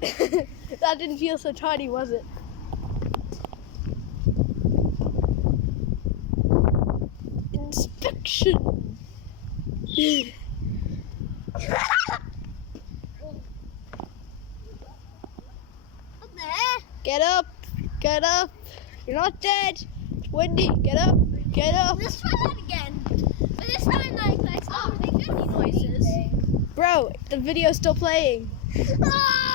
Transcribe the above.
That didn't feel so tiny, was it? Inspection. What the heck? Get up. Get up. You're not dead. It's windy. Get up. Get up. Let's try that again. But this time, like, let's not make any noises. Bro, the video's still playing. Ah!